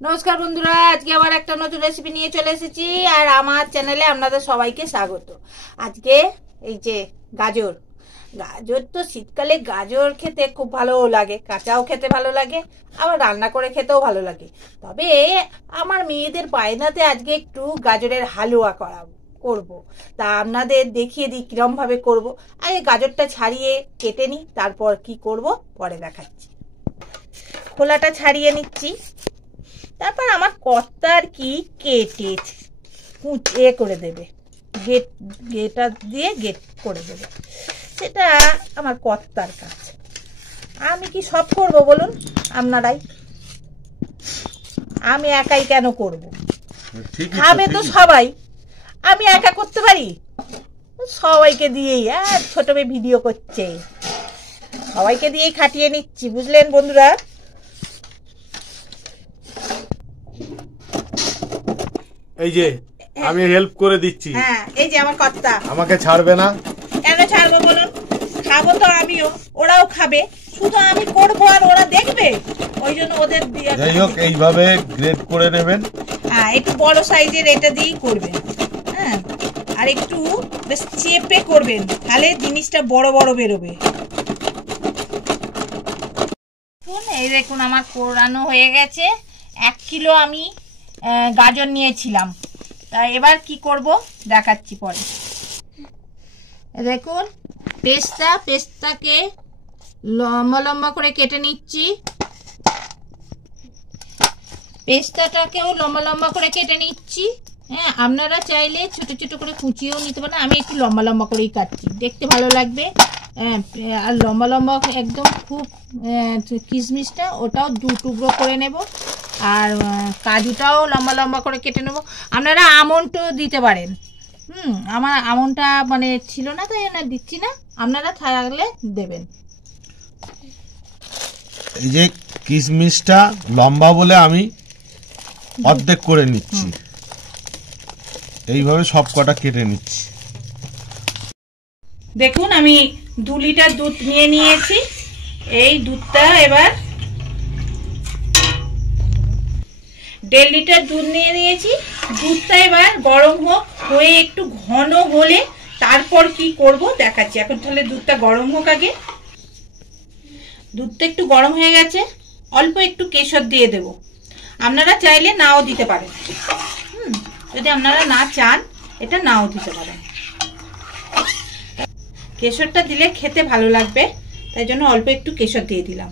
নমস্কার বন্ধুরা, আজকে আবার একটা নতুন রেসিপি নিয়ে চলে এসেছি আর আমার চ্যানেলে আপনাদের সবাইকে স্বাগত। আজকে এই যে গাজর গাজর তো শীতকালে গাজর খেতে খুব ভালো লাগে, কাঁচাও খেতে ভালো লাগে, আবার রান্না করে খেতেও ভালো লাগে। তবে আমার মেয়েদের বায়নাতে আজকে একটু গাজরের হালুয়া করব। তা আপনাদের দেখিয়ে দিই কিরম ভাবে করব। আগে গাজরটা ছাড়িয়ে কেটে নিই, তারপর কি করব পরে দেখাচ্ছি। খোলাটা ছাড়িয়ে নিচ্ছি, তারপর আমার কর্তার কি কেটে করে দেবে, গেটা দিয়ে গেট করে দেবে, সেটা আমার কর্তার কাজ। আমি কি সব করব বলুন আপনারাই? আমি একাই কেন করব? খাবে তো সবাই, আমি একা করতে পারি? সবাইকে দিয়েই ছোট মেয়ে ভিডিও করছে, সবাইকে দিয়েই খাটিয়ে নিচ্ছি, বুঝলেন বন্ধুরা? এই যে আমি হেল্প করে দিচ্ছি। হ্যাঁ, এই যে আমার কর্তা। আমাকে ছাড়বে না? কেন ছাড়বো বলুন? খাবো তো আমিও, ওরাও খাবে, শুধু আমি করবো আর ওরা দেখবে, ওই জন্য ওদের দিয়ে। যাই হোক, এইভাবে গ্রেড করে নেবেন। হ্যাঁ, একটু বড় সাইজের এটা দিয়েই করবেন। হ্যাঁ, আর একটু বেশ চেপে করবেন, তাহলে জিনিসটা বড় বড় বেরোবে। এই দেখুন আমার কোরানো হয়ে গেছে। 1 কিলো আমি গাজর নিয়েছিলাম। তা এবার কি করব দেখাচ্ছি পরে। দেখুন পেস্তাকে লম্বা লম্বা করে কেটে নিচ্ছি। পেস্তাটাকেও লম্বা লম্বা করে কেটে নিচ্ছি। হ্যাঁ, আপনারা চাইলে ছোট ছোট করে কুচিয়েও নিতে পারেন, আমি একটু লম্বা লম্বা করেই কাটছি, দেখতে ভালো লাগবে। আর লম্বা লম্বা একদম খুব কিশমিশটা ওটাও 2 টুকরো করে নেব, আর কাজুটাও লম্বা লম্বা করে কেটে নেব। আপনারা আমন্ডও দিতে পারেন। আমার আমন্ডটা মানে ছিল না, তাই না দিচ্ছি না, আপনারা থাকলে দেবেন। এই যে কিশমিশটা লম্বা বলে আমি অর্ধেক করে নিচ্ছি, এইভাবে সব কটা কেটে নিচ্ছি। দেখুন আমি 2 লিটার দুধ নিয়ে নিয়েছি। এই দুধটা এবার 1.5 লিটার দুধ নিয়ে নিয়েছি। দুধটা এবার গরম হয়ে একটু ঘন হলে তারপর কি করব দেখাচ্ছি। এখন তাহলে দুধটা গরম হোক আগে। দুধটা একটু গরম হয়ে গেছে, অল্প একটু কেশর দিয়ে দেব। আপনারা চাইলে নাও দিতে পারেন, যদি আপনারা না চান এটা নাও দিতে পারেন। কেশরটা দিলে খেতে ভালো লাগবে, তাই জন্য অল্প একটু কেশর দিয়ে দিলাম।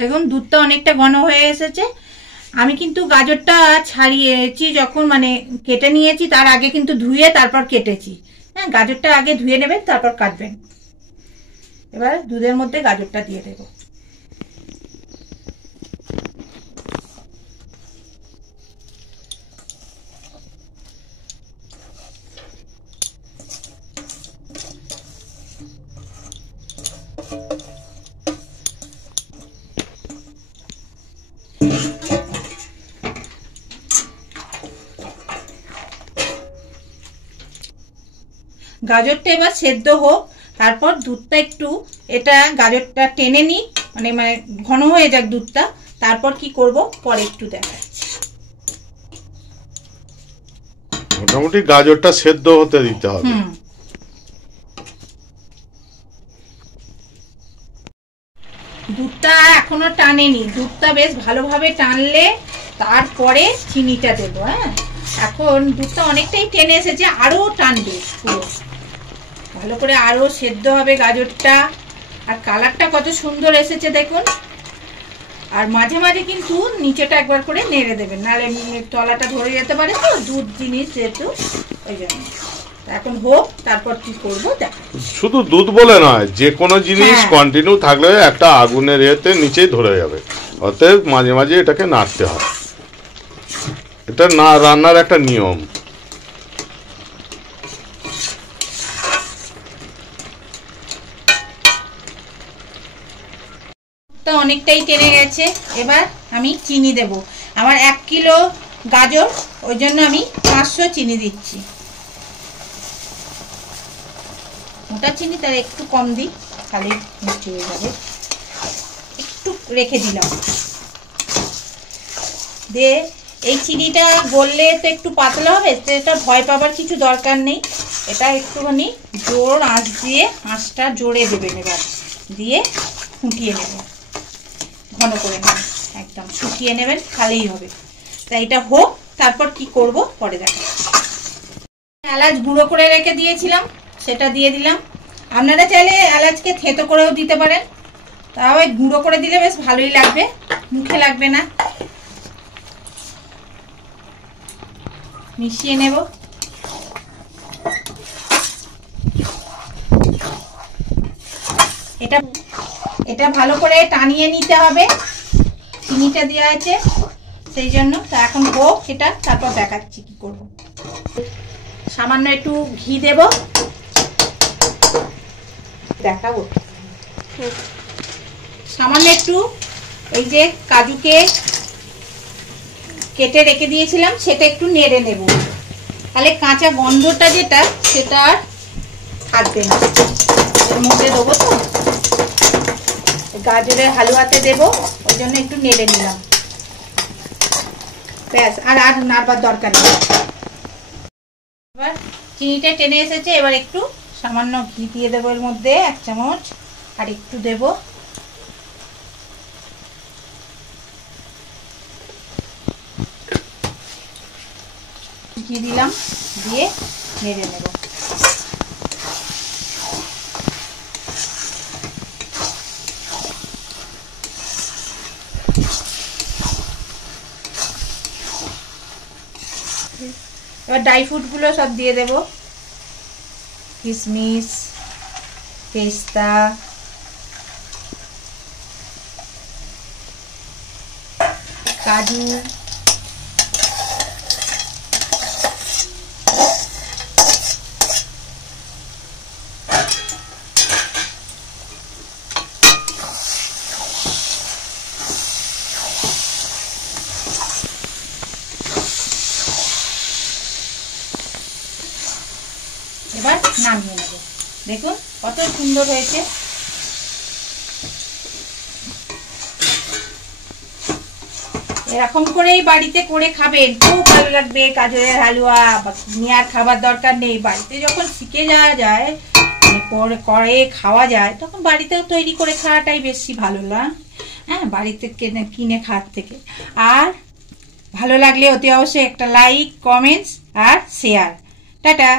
দেখুন দুধটা অনেকটা ঘন হয়ে এসেছে। আমি কিন্তু গাজরটা ছাড়িয়েছি, যখন মানে কেটে নিয়েছি তার আগে কিন্তু ধুয়ে তারপর কেটেছি। হ্যাঁ, গাজরটা আগে ধুয়ে নেবেন, তারপর কাটবেন। এবার দুধের মধ্যে গাজরটা দিয়ে দেব। গাজরটা এবার সেদ্ধ হোক, তারপর দুধটা একটু গাজরটা টেনে নিই, মানে ঘন হয়ে যাক দুধটা, তারপর কি করব পরে একটু দেখাচ্ছি। মোটামুটি গাজরটা সেদ্ধ হতে দিতে হবে। দুধটা এখনো টানেনি, দুধটা বেশ ভালোভাবে টানলে তারপরে চিনিটা দেবো। হ্যাঁ, এখন দুধটা অনেকটাই টেনে এসেছে, আরো টানবে, পুরো ভালো করে আরো সেদ্ধ হবে গাজরটা। আর কালারটা কত সুন্দর এসেছে দেখুন। আর মাঝে মাঝে কিন্তু নিচেটা একবার করে নেড়ে দেবেন, নাহলে তলাটা ধরে যেতে পারে, তো দুধ জিনিস যেহেতু, ওই জন্য। এখন হোক, তারপর কি করবো দেখ। শুধু দুধ বলে নয়, যে কোনো জিনিস কন্টিনিউ থাকলে একটা আগুনের এতে নিচেই ধরে যাবে, অতএব মাঝে মাঝে এটাকে নাড়তে হয়। এটা না রান্নার একটা নিয়ম। অনেকটাই টেনে গেছে, এবার আমি চিনি দেব। আমার 1 কিলো গাজর, ওই জন্য আমি 500 চিনি দিচ্ছি। মোটা চিনি, তার একটু কম দিই, তাহলে মিষ্টি হয়ে যাবে। একটু রেখে দিলাম। দিয়ে এই চিনিটা গললে তো একটু পাতলা হবে, এটা ভয় পাবার কিছু দরকার নেই। এটা একটুখানি জোর আঁচ দিয়ে, আঁচটা জোরে দেবেন, এবার দিয়ে ফুটিয়ে নেবেন, ঘন করে নেবেন, একদম শুকিয়ে নেবেন, খালেই হবে। তাই এটা হোক, তারপর কি করব পরে দেখা। এলাচ গুঁড়ো করে রেখে দিয়েছিলাম, সেটা দিয়ে দিলাম। আপনারা চাইলে এলাচকে থেতো করেও দিতে পারেন, তাও গুঁড়ো করে দিলে বেশ ভালোই লাগবে, মুখে লাগবে না। মিশিয়ে নেব। এটা ভালো করে টানিয়ে নিতে হবে, চিনিটা দেওয়া আছে সেই জন্য। তা এখন হোক এটা, তারপর দেখাচ্ছি কি করব। সামান্য একটু ঘি দেব, দেখাবো। সামান্য একটু এই যে কাজুকে কেটে রেখে দিয়েছিলাম, সেটা একটু নেড়ে নেব, তাহলে কাঁচা গন্ধটা যেটা সেটা আর থাকবে না। এর মধ্যে দেবো তো, গাজরের হালুয়াতে দেবো, ওই জন্য একটু নেড়ে নিলাম, ব্যাস। আর নাড়বার দরকার নেই। এবার চিনিটা টেনে এসেছে, এবার একটু সামান্য ঘি দিয়ে দেবো এর মধ্যে, 1 চামচ, আর একটু দেব। ঘি দিলাম, দিয়ে নেড়ে নেব। এবার ড্রাই ফ্রুটগুলো সব দিয়ে দেব, কিশমিশ, পেস্তা, কাজু, এবার নামিয়ে নেব। দেখুন কত সুন্দর হয়েছে। এরকম করেই বাড়িতে করে খাবেন, খুব ভালো লাগবে। গাজরের হালুয়া নিয়ে খাবার দরকার নেই, বাড়িতে যখন শিখে যাওয়া যায়, করে খাওয়া যায়, তখন বাড়িতেও তৈরি করে খাওয়াটাই বেশি ভালো না? হ্যাঁ, বাড়িতে কিনে খাওয়ার থেকে। আর ভালো লাগলে অতি অবশ্যই একটা লাইক, কমেন্টস আর শেয়ার। টাটা।